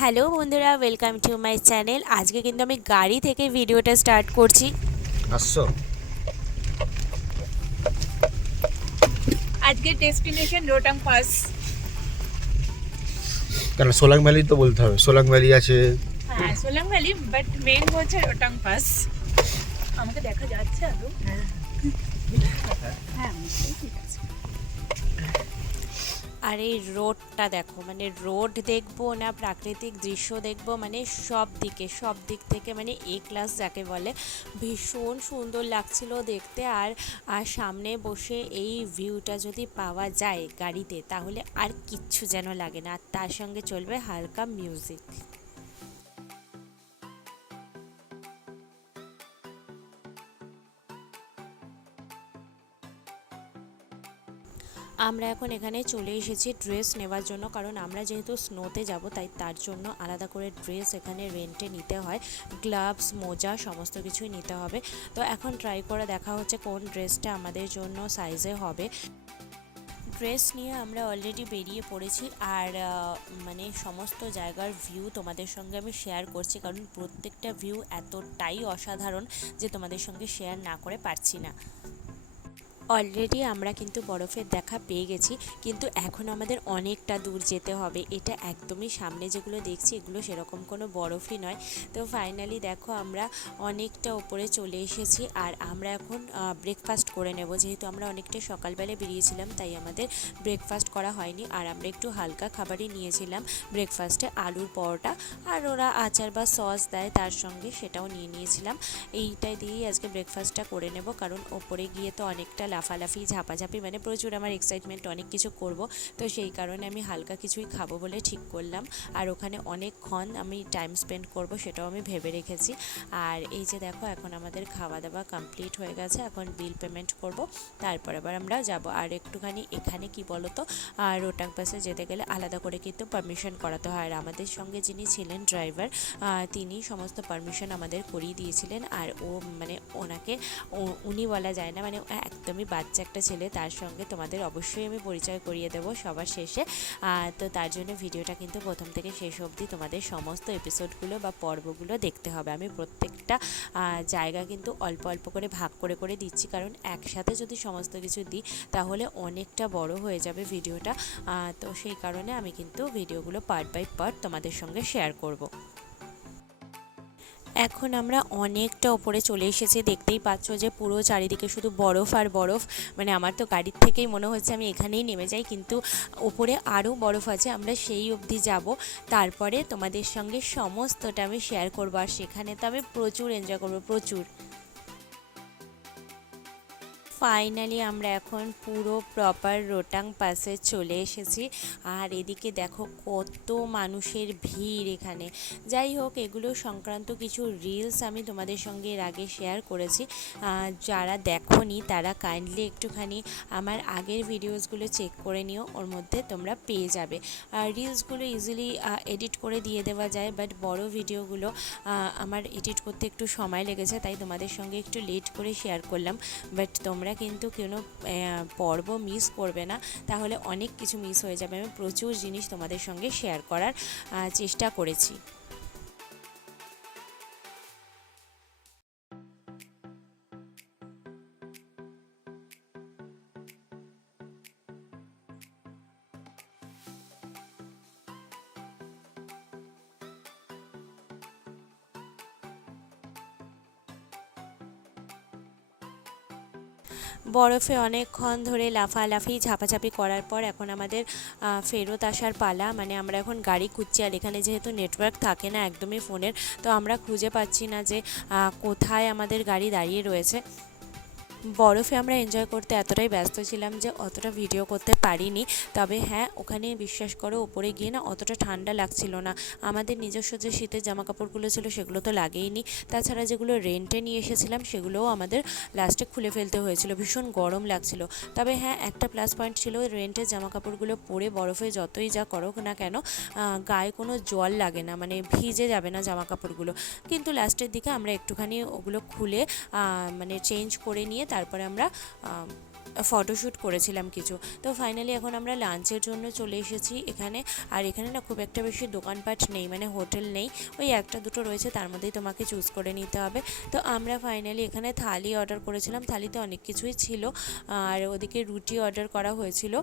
Hello বন্ধুরা, welcome to my channel. আজকে কিন্তু আমি গাড়ি থেকে ভিডিওটা স্টার্ট করছি। আসছো? আজকের ডেস্টিনেশন রোটাং পাস। কেন সোলাং ভ্যালি তো বলতে হবে, সোলাং ভ্যালি আছে। হ্যাঁ, সোলাং ভ্যালি, বাট মেন হচ্ছে রোটাং পাস। আমাকে দেখা যাচ্ছে আদৌ? হ্যাঁ হ্যাঁ, ঠিক আছে। আর এই রোডটা দেখো, মানে রোড দেখবো না প্রাকৃতিক দৃশ্য দেখবো, মানে সব দিক থেকে মানে এ ক্লাস যাকে বলে। ভীষণ সুন্দর লাগছিল দেখতে। আর সামনে বসে এই ভিউটা যদি পাওয়া যায় গাড়িতে, তাহলে আর কিচ্ছু যেন লাগে না। আর তার সঙ্গে চলবে হালকা মিউজিক। আমরা এখন এখানে চলে এসেছি ড্রেস নেওয়ার জন্য, কারণ আমরা যেহেতু স্নোতে যাব, তাই তার জন্য আলাদা করে ড্রেস এখানে রেন্টে নিতে হয়। গ্লাভস, মোজা সমস্ত কিছুই নিতে হবে। তো এখন ট্রাই করে দেখা হচ্ছে কোন ড্রেসটা আমাদের জন্য সাইজে হবে। ড্রেস নিয়ে আমরা অলরেডি বেরিয়ে পড়েছি। আর মানে সমস্ত জায়গার ভিউ তোমাদের সঙ্গে আমি শেয়ার করছি, কারণ প্রত্যেকটা ভিউ এতটাই অসাধারণ যে তোমাদের সঙ্গে শেয়ার না করে পারছি না। অলরেডি আমরা কিন্তু বরফের দেখা পেয়ে গেছি, কিন্তু এখন আমাদের অনেকটা দূর যেতে হবে। এটা একদমই সামনে যেগুলো দেখছি এগুলো সেরকম কোনো বরফই নয়। তো ফাইনালি দেখো আমরা অনেকটা ওপরে চলে এসেছি। আর আমরা এখন ব্রেকফাস্ট করে নেব, যেহেতু আমরা অনেকটা সকালবেলা বেরিয়েছিলাম, তাই আমাদের ব্রেকফাস্ট করা হয়নি। আর আমরা একটু হালকা খাবারই নিয়েছিলাম ব্রেকফাস্টে, আলুর পরোটা, আর ওরা আচার বা সস দেয় তার সঙ্গে, সেটাও নিয়ে নিয়েছিলাম। এইটাই দিয়েই আজকে ব্রেকফাস্টটা করে নেব, কারণ ওপরে গিয়ে তো অনেকটা লাফালাফি ঝাপাঝাপি, মানে প্রচুর আমার এক্সাইটমেন্ট, অনেক কিছু করব। তো সেই কারণে আমি হালকা কিছুই খাবো বলে ঠিক করলাম। আর ওখানে অনেকক্ষণ আমি টাইম স্পেন্ড করব, সেটাও আমি ভেবে রেখেছি। আর এই যে দেখো, এখন আমাদের খাওয়া দাওয়া কমপ্লিট হয়ে গেছে। এখন বিল পেমেন্ট করব, তারপর আবার আমরা যাব। আর একটুখানি এখানে কি বলো তো, রোটাং পাসে যেতে গেলে আলাদা করে কিন্তু পারমিশন করাতে হয়। আর আমাদের সঙ্গে যিনি ছিলেন ড্রাইভার, তিনি সমস্ত পারমিশন আমাদের করিয়ে দিয়েছিলেন। আর ও মানে ওনাকে উনি বলা যায় না, মানে একদমই বাচ্চা একটা ছেলে। তার সঙ্গে তোমাদের অবশ্যই আমি পরিচয় করিয়ে দেবো সবার শেষে। তো তার জন্য ভিডিওটা কিন্তু প্রথম থেকে শেষ অবধি তোমাদের সমস্ত এপিসোডগুলো বা পর্বগুলো দেখতে হবে। আমি প্রত্যেকটা জায়গা কিন্তু অল্প অল্প করে ভাগ করে করে দিচ্ছি, কারণ একসাথে যদি সমস্ত কিছু দিই তাহলে অনেকটা বড় হয়ে যাবে ভিডিওটা। তো সেই কারণে আমি কিন্তু ভিডিওগুলো পার্ট বাই পার্ট তোমাদের সঙ্গে শেয়ার করব। এখন আমরা অনেকটা ওপরে চলে এসেছি, দেখতেই পাচ্ছ যে পুরো চারিদিকে শুধু বরফ আর বরফ। মানে আমার তো গাড়ির থেকেই মনে হচ্ছে আমি এখানেই নেমে যাই, কিন্তু ওপরে আরও বরফ আছে। আমরা সেই অবধি যাব, তারপরে তোমাদের সঙ্গে সমস্তটা আমি শেয়ার করবো। আর সেখানে তো আমি প্রচুর এনজয় করবো, প্রচুর। ফাইনালি আমরা এখন পুরো প্রপার রোটাং পাসে চলে এসেছি। আর এদিকে দেখো কত মানুষের ভিড় এখানে। যাই হোক, এগুলো সংক্রান্ত কিছু রিলস আমি তোমাদের সঙ্গে এর আগে শেয়ার করেছি। যারা দেখোনি তারা কাইন্ডলি একটুখানি আমার আগের ভিডিওসগুলো চেক করে নিও, ওর মধ্যে তোমরা পেয়ে যাবে। আর রিলসগুলো ইজিলি এডিট করে দিয়ে দেওয়া যায়, বাট বড় ভিডিওগুলো আমার এডিট করতে একটু সময় লেগেছে, তাই তোমাদের সঙ্গে একটু লেট করে শেয়ার করলাম। বাট তোমরা কিন্তু কোনো পর্ব মিস করবে না, তাহলে অনেক কিছু মিস হয়ে যাবে। আমি প্রচুর জিনিস তোমাদের সঙ্গে শেয়ার করার চেষ্টা করেছি। বরফে অনেকক্ষণ ধরে লাফালাফি ঝাপাঝাপি করার পর এখন আমাদের ফেরত আসার পালা। মানে আমরা এখন গাড়ি খুঁজছি, আর এখানে যেহেতু নেটওয়ার্ক থাকে না একদমই ফোনের, তো আমরা খুঁজে পাচ্ছি না যে কোথায় আমাদের গাড়ি দাঁড়িয়ে রয়েছে। বরফে আমরা এনজয় করতে এতটাই ব্যস্ত ছিলাম যে অতটা ভিডিও করতে পারিনি। তবে হ্যাঁ, ওখানে বিশ্বাস করো ওপরে গিয়ে না অতটা ঠান্ডা লাগছিল না। আমাদের নিজস্ব যে শীতের জামাকাপড়গুলো ছিল সেগুলো তো লাগেইনি, তাছাড়া যেগুলো রেন্টে নিয়ে এসেছিলাম সেগুলোও আমাদের লাস্টে খুলে ফেলতে হয়েছিল, ভীষণ গরম লাগছিল। তবে হ্যাঁ, একটা প্লাস পয়েন্ট ছিল, রেন্টের জামাকাপড়গুলো পরে বরফে যতই যা করো না কেন গায়ে কোনো জল লাগে না, মানে ভিজে যাবে না জামাকাপড়গুলো। কিন্তু লাস্টের দিকে আমরা একটুখানি ওগুলো খুলে মানে চেঞ্জ করে নিয়ে তারপরে আমরা ফটোশ্যুট করেছিলাম কিছু। তো ফাইনালি এখন আমরা লাঞ্চের জন্য চলে এসেছি এখানে। আর এখানে না খুব একটা বেশি দোকানপাট নেই, মানে হোটেল নেই, ওই একটা দুটো রয়েছে, তার মধ্যেই তোমাকে চুজ করে নিতে হবে। তো আমরা ফাইনালি এখানে থালি অর্ডার করেছিলাম, থালিতে অনেক কিছুই ছিল, আর ওদিকে রুটি অর্ডার করা হয়েছিল।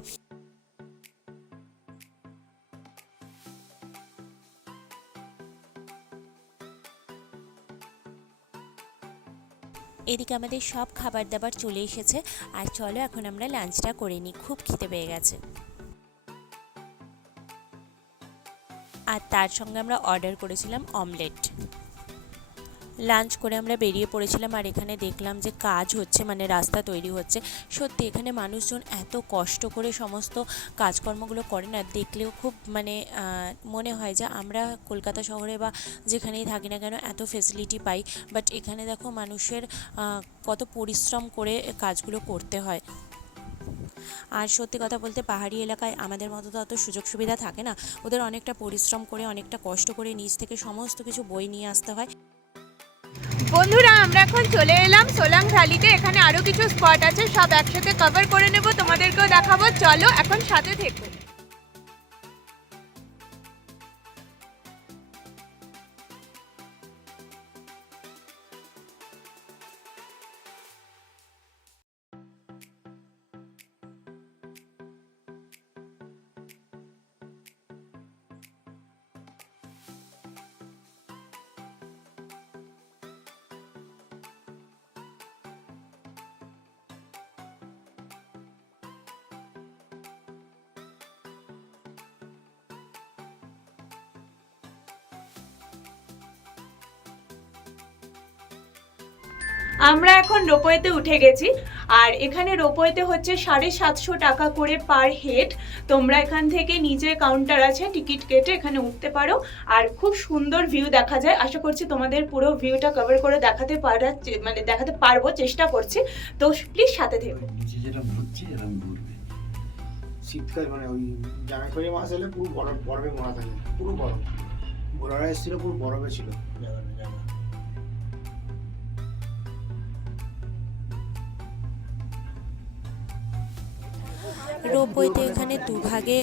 এদিকে আমাদের সব খাবার দাবার চলে এসেছে, আর চলো এখন আমরা লাঞ্চটা করে নিই, খুব খিদে পেয়ে গেছে। আর তার সঙ্গে আমরা অর্ডার করেছিলাম অমলেট। লাঞ্চ করে আমরা বেরিয়ে পড়েছিলাম, আর এখানে দেখলাম যে কাজ হচ্ছে, মানে রাস্তা তৈরি হচ্ছে। সত্যি এখানে মানুষজন এত কষ্ট করে সমস্ত কাজকর্মগুলো করে না, দেখলেও খুব মানে মনে হয় যে আমরা কলকাতা শহরে বা যেখানেই থাকি না কেন এত ফেসিলিটি পাই, বাট এখানে দেখো মানুষের কত পরিশ্রম করে কাজগুলো করতে হয়। আর সত্যি কথা বলতে পাহাড়ি এলাকায় আমাদের মতো তো অত সুযোগ সুবিধা থাকে না, ওদের অনেকটা পরিশ্রম করে অনেকটা কষ্ট করে নিচ থেকে সমস্ত কিছু বই নিয়ে আসতে হয়। বন্ধুরা আমরা এখন চলে এলাম সোলাং ভ্যালিতে। এখানে আরো কিছু স্পট আছে, সব একসাথে কভার করে নেব, তোমাদেরকেও দেখাবো, চলো এখন সাথে থেকো। আমরা এখন রোপওয়েতে উঠে গেছি, আর এখানে রোপওয়েতে হচ্ছে 750 টাকা করে পার হেড। তোমরা এখান থেকে নিচে কাউন্টার আছে, টিকিট কেটে এখানে উঠতে পারো, আর খুব সুন্দর ভিউ দেখা যায়। আশা করছি তোমাদের পুরো ভিউটা কভার করে দেখাতে পারবো, চেষ্টা করছি, তো প্লিজ সাথে থেকো। নিচে যেটা ঘুরছে এরকম ঘুরবে। শীতকাল মানে ওই জানুয়ারি মাস হলে পুরো বরফে মরা থাকে, পুরো বরফ। ঘোড়ারা এসেছিল, পুরো বরফে ছিল জায়গা। রোপওয়েতে এখানে দুভাগে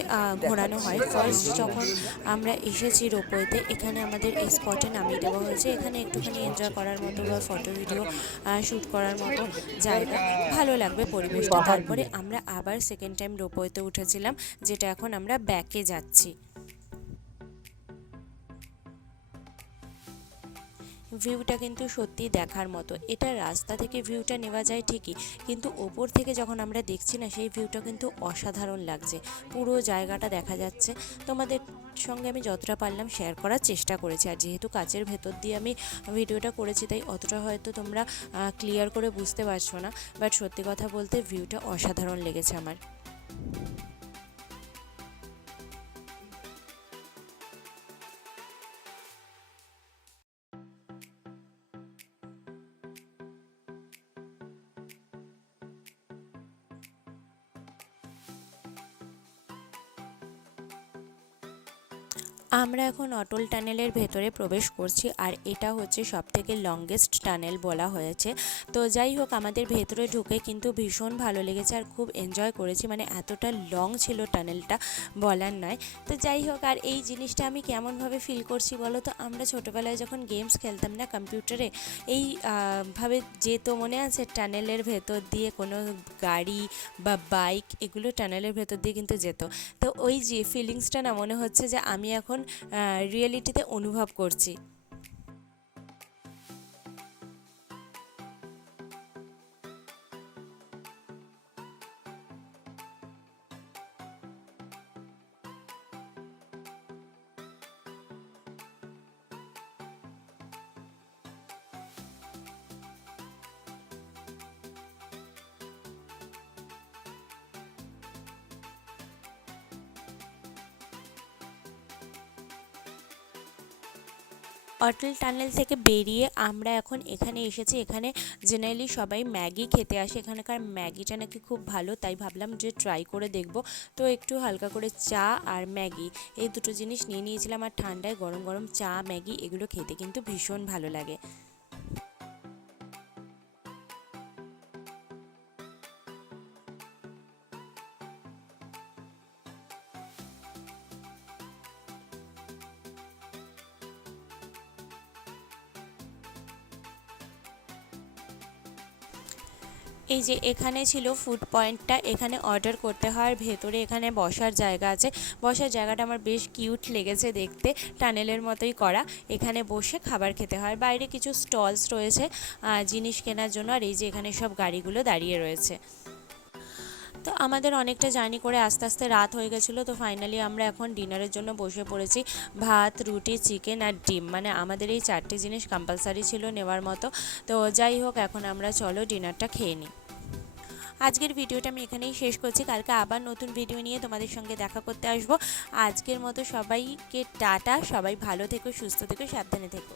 ঘোরানো হয়। ফার্স্ট যখন আমরা এসেছি রোপওয়েতে, এখানে আমাদের এই স্পটে নামিয়ে দেওয়া হয়েছে। এখানে একটুখানি এনজয় করার মতো বা ফটো ভিডিও শ্যুট করার মতো জায়গা, ভালো লাগবে পরিবেশটা। তারপরে আমরা আবার সেকেন্ড টাইম রোপওয়েতে উঠেছিলাম, যেটা এখন আমরা ব্যাকে যাচ্ছি। ভিউটা কিন্তু সত্যি দেখার মতো। এটা রাস্তা থেকে ভিউটা নেওয়া যায় ঠিকই, কিন্তু ওপর থেকে যখন আমরা দেখছি না, সেই ভিউটা কিন্তু অসাধারণ লাগছে, পুরো জায়গাটা দেখা যাচ্ছে। তোমাদের সঙ্গে আমি যতটা পারলাম শেয়ার করার চেষ্টা করেছি, আর যেহেতু কাচের ভেতর দিয়ে আমি ভিডিওটা করেছি তাই অতটা হয়তো তোমরা ক্লিয়ার করে বুঝতে পারছো না, বাট সত্যি কথা বলতে ভিউটা অসাধারণ লেগেছে আমার। আমরা এখন অটল টানেলের ভেতরে প্রবেশ করছি, আর এটা হচ্ছে সবথেকে লংগেস্ট টানেল বলা হয়েছে। তো যাই হোক, আমাদের ভেতরে ঢুকে কিন্তু ভীষণ ভালো লেগেছে আর খুব এনজয় করেছি, মানে এতটা লং ছিল টানেলটা বলার নয়। তো যাই হোক, আর এই জিনিসটা আমি কেমনভাবে ফিল করছি বলো তো, আমরা ছোটোবেলায় যখন গেমস খেলতাম না কম্পিউটারে, এই ভাবে যেত, মনে আছে, টানেলের ভেতর দিয়ে কোনো গাড়ি বা বাইক এগুলো টানেলের ভেতর দিয়ে কিন্তু যেত। তো ওই যে ফিলিংসটা না, মনে হচ্ছে যে আমি এখন রিয়েলিটিতে অনুভব করছি। অটল টানেল থেকে বেরিয়ে আমরা এখন এখানে এসেছি। এখানে জেনারেলি সবাই ম্যাগি খেতে আসে, এখানকার ম্যাগিটা নাকি খুব ভালো, তাই ভাবলাম যে ট্রাই করে দেখব। তো একটু হালকা করে চা আর ম্যাগি এই দুটো জিনিস নিয়ে নিয়েছিলাম, আর ঠান্ডায় গরম গরম চা ম্যাগি এগুলো খেতে কিন্তু ভীষণ ভালো লাগে। এই যে এখানে ছিল ফুড পয়েন্টটা, এখানে অর্ডার করতে হয়। আর ভেতরে এখানে বসার জায়গা আছে, বসার জায়গাটা আমার বেশ কিউট লেগেছে দেখতে, টানেলের মতোই করা। এখানে বসে খাবার খেতে হয়। বাইরে কিছু স্টলস রয়েছে জিনিস কেনার জন্য। আর এই যে এখানে সব গাড়িগুলো দাঁড়িয়ে রয়েছে। তো আমাদের অনেকটা জার্নি করে আস্তে আস্তে রাত হয়ে গেছিলো। তো ফাইনালি আমরা এখন ডিনারের জন্য বসে পড়েছি। ভাত, রুটি, চিকেন আর ডিম, মানে আমাদের এই 4টে জিনিস কম্পালসারি ছিল নেওয়ার মতো। তো যাই হোক, এখন আমরা চলো ডিনারটা খেয়ে নিই। আজকের ভিডিওটা আমি এখানেই শেষ করছি। কালকে আবার নতুন ভিডিও নিয়ে তোমাদের সঙ্গে দেখা করতে আসবো। আজকের মতো সবাইকে টাটা। সবাই ভালো থেকো, সুস্থ থেকো, সাবধানে থেকো।